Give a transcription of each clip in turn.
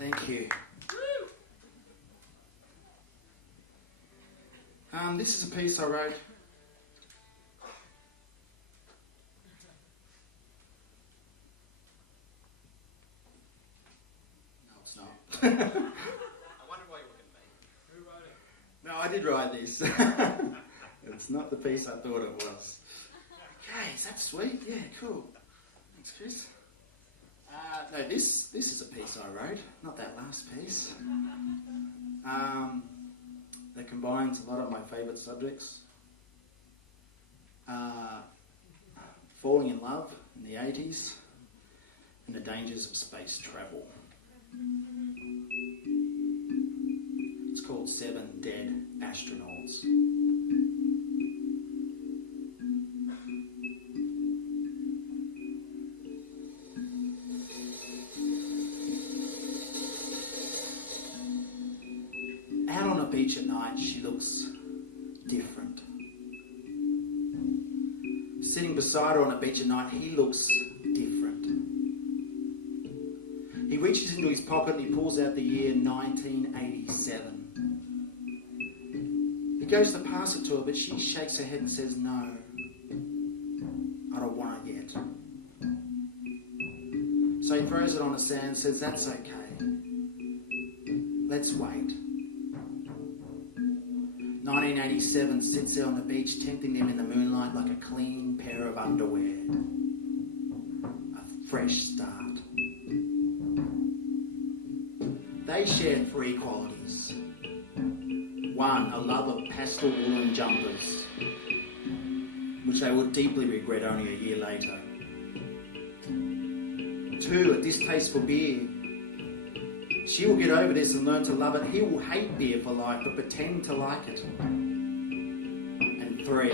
Thank you. This is a piece I wrote. No, it's not. I wondered why you were going to make it. Who wrote it? No, I did write this. It's not the piece I thought it was. Okay, is that sweet? Yeah, cool. Thanks, Chris. No, this is a piece I wrote, not that last piece. That combines a lot of my favourite subjects. Falling in love in the 80s and the dangers of space travel. It's called 7 Dead Astronaughts. Out on a beach at night, she looks different. Sitting beside her on a beach at night, he looks different. He reaches into his pocket and he pulls out the year 1987. He goes to pass it to her, but she shakes her head and says, "No, I don't want it yet." So he throws it on the sand and says, "That's okay. Let's wait." 1987 sits there on the beach, tempting them in the moonlight like a clean pair of underwear. A fresh start. They share 3 qualities. 1, a love of pastel woolen jumpers, which they would deeply regret only a year later. 2, a distaste for beer. She will get over this and learn to love it. He will hate beer for life, but pretend to like it. And 3,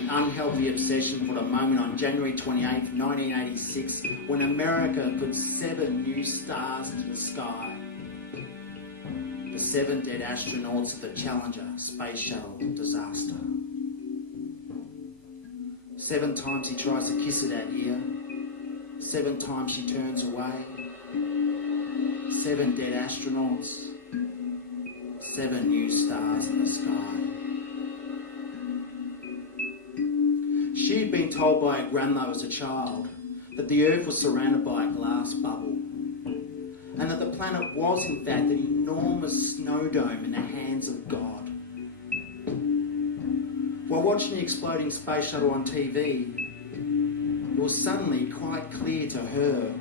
an unhealthy obsession for the moment on January 28th, 1986, when America put 7 new stars into the sky. The 7 dead astronauts of the Challenger space shuttle disaster. 7 times he tries to kiss her that year. 7 times she turns away. 7 dead astronauts, 7 new stars in the sky. She'd been told by her grandmother as a child that the Earth was surrounded by a glass bubble, and that the planet was in fact an enormous snow dome in the hands of God. While watching the exploding space shuttle on TV, it was suddenly quite clear to her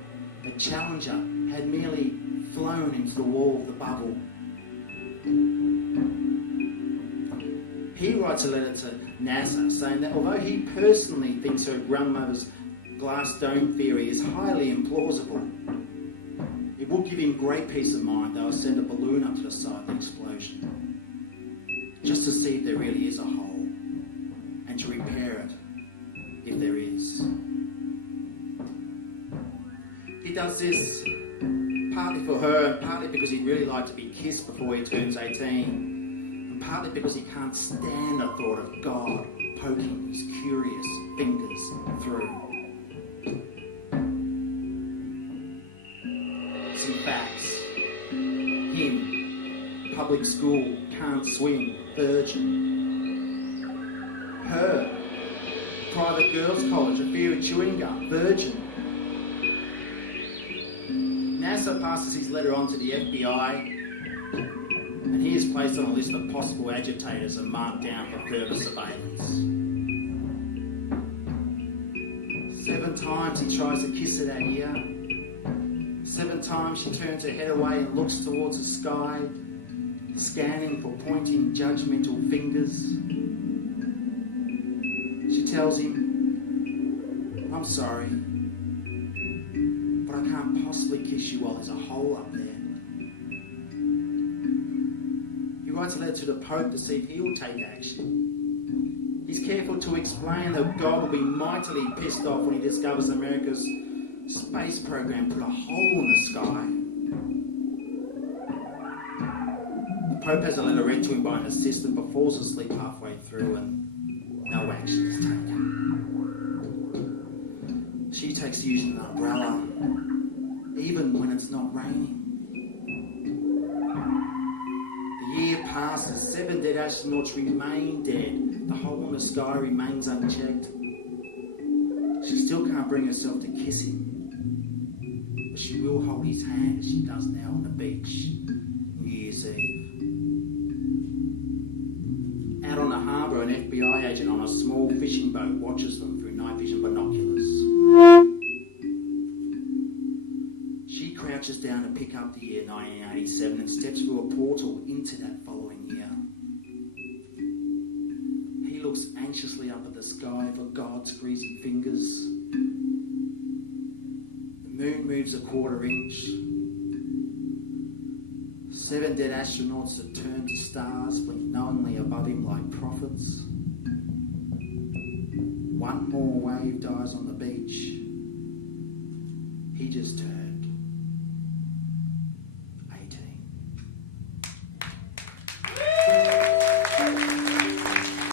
that Challenger had merely flown into the wall of the bubble. He writes a letter to NASA saying that although he personally thinks her grandmother's glass dome theory is highly implausible, it will give him great peace of mind they'll send a balloon up to the site of the explosion, just to see if there really is a hole, and to repair it if there is. He does this partly for her, and partly because he'd really like to be kissed before he turns 18, and partly because he can't stand the thought of God poking his curious fingers through. Some facts. Him, public school, can't swim, virgin. Her, private girls' college, a fear of chewing gum, virgin. NASA passes his letter on to the FBI, and he is placed on a list of possible agitators and marked down for further surveillance. 7 times he tries to kiss her that year. 7 times she turns her head away and looks towards the sky, scanning for pointing judgmental fingers. She tells him, "I'm sorry, but I can't possibly kiss you while there's a hole up there." He writes a letter to the Pope to see if he will take action. He's careful to explain that God will be mightily pissed off when he discovers America's space program put a hole in the sky. The Pope has a letter read to him by an assistant but falls asleep halfway through and no action is taken. She takes to using an umbrella, even even when it's not raining. The year passes, 7 dead astronauts remain dead. The hole in the sky remains unchecked. She still can't bring herself to kiss him, but she will hold his hand as she does now on the beach, New Year's Eve. Out on the harbour, an FBI agent on a small fishing boat watches them through night vision binoculars. She crouches down to pick up the year 1987 and steps through a portal into that following year. He looks anxiously up at the sky for God's greasy fingers. The moon moves a quarter inch. 7 dead astronauts that turn to stars blink knowingly above him like prophets. One more wave dies on the beach. He just turns